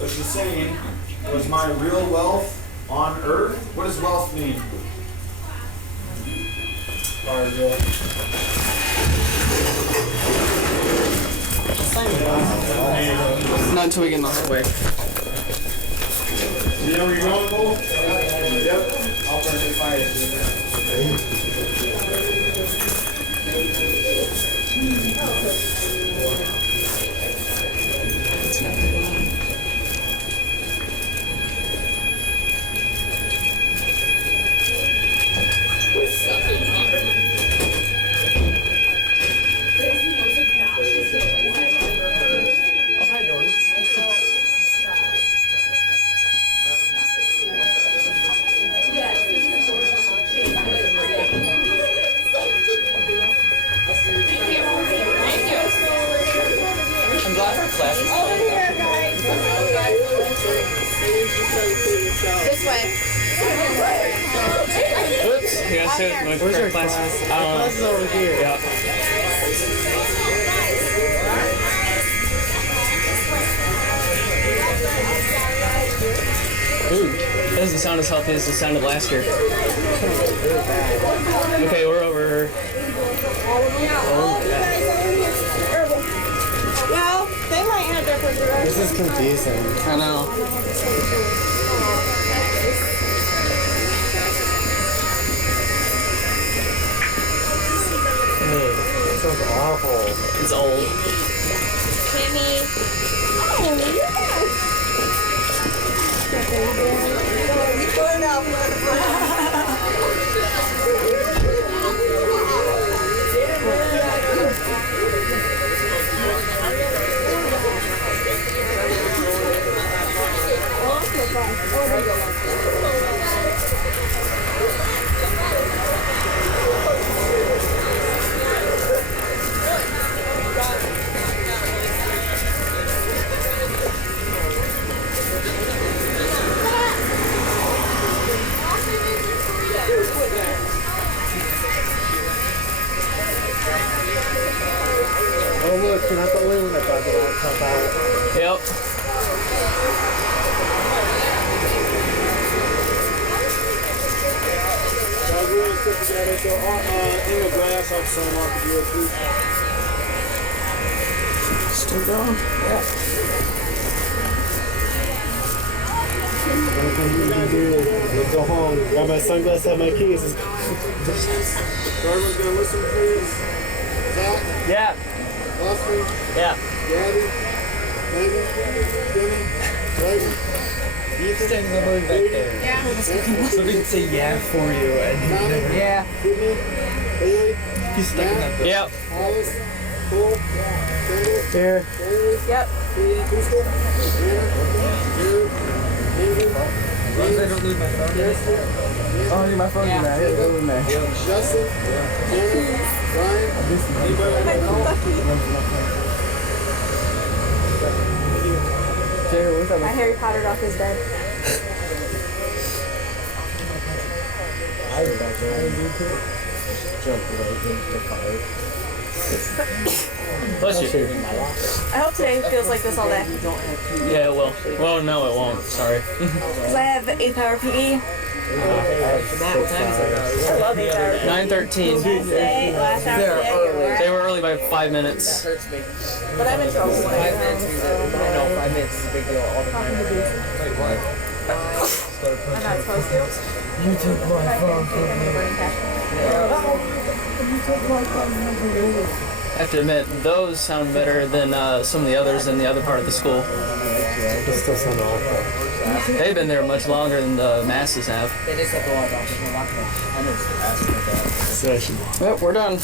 So she's saying, was my real wealth on earth? What does wealth mean? Not until we get in the hallway. You know where you're going, Cole? Yep. I'll burn the fire. I'm glad our class is Over here, guys. This way. Oops, you guys see it? Where's your class? I don't know. Class is over here. Yeah. Ooh, that doesn't sound as healthy as it sounded last year. Okay, we're over. Well, they might have their refrigerator. This is confusing. I know. This is awful. It's old. Kimmy. Oh, Oh look, you're not the only one that thought that I'd pop out. Yep. Really put together. So in the glass, I'll sign off the deal too. Still going? Yeah. Everything you can do is go home, grab my sunglasses, have my keys. So everyone's gonna listen, please. Zach, Yeah. Austin, Yeah. Gabby, Megan, Jimmy, Reagan, Ethan, Standing all the way back there. Yeah. So we can say yeah for you and you never. Yeah. Sydney, Bailey, He's stuck in that. Yep. Alice, Cole, Kendall, Here. Bailey, Yep. Katie, Crystal, Anna, Drew, David, As long as I don't lose my phone. Oh, yeah, my phone's in there. Yeah, go in there. Justin, Tanner, Brian, anybody I don't know? Jerry, what's up? I Harry Pottered off his bed. I was about to jump right into the fire. Bless you. I hope today feels like this all day. Yeah, it will. Well, no, it won't. Sorry. Because I have 8-hour PE. I have 6 hours. I love 8 hours. 9:13. Today, last hour today, They were early by 5 minutes. but I'm in trouble. 5 minutes. I know 5 minutes is a big deal all the time. Wait, what? I'm not supposed to. You took my phone. I have to admit, those sound better than some of the others in the other part of the school. They still sound awful. They've been there much longer than the masses have. They just have to walk off. I know it's asking about that. Yep, we're done.